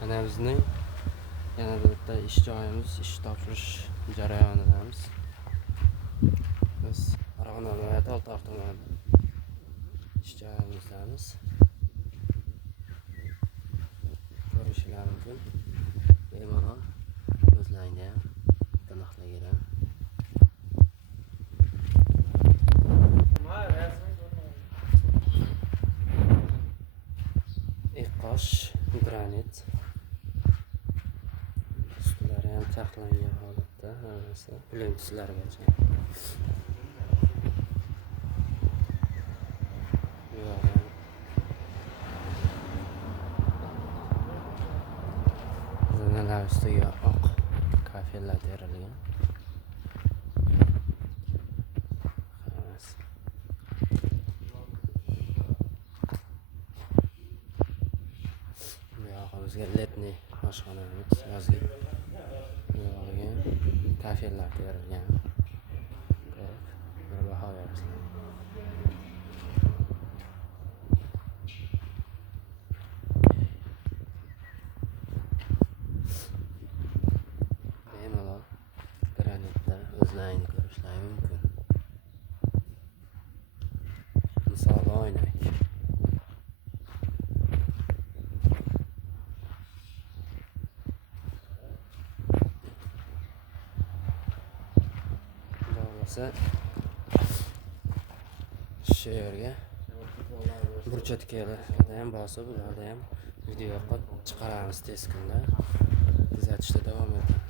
Mana bizning yana bitta ish joyimiz, ish topshirish jarayonidamiz. Biz Farg'ona viloyati Oltiariq tumanida ish joyimizdamiz. Ko'rishingiz mumkin. Bemalol o'zlaringga ham, tiniqligidan. Qosh, granit. Ustlari ham taxlangan holatda, hammasi plyonkalargacha. Zinalar ustiga oq kafellar terilgan. Bizga letniy oshxonamiz yozgi. Yo'g'iga kafellar terilgan. Bir baho berasizlar. Bemalol granitda o'zlaringni ko'rishlari mumkin. Misol oynak. Shu yerga burchatkalarga ham bosib, ularda ham video chiqaramiz tez kunda. Kuzatishda davom eting.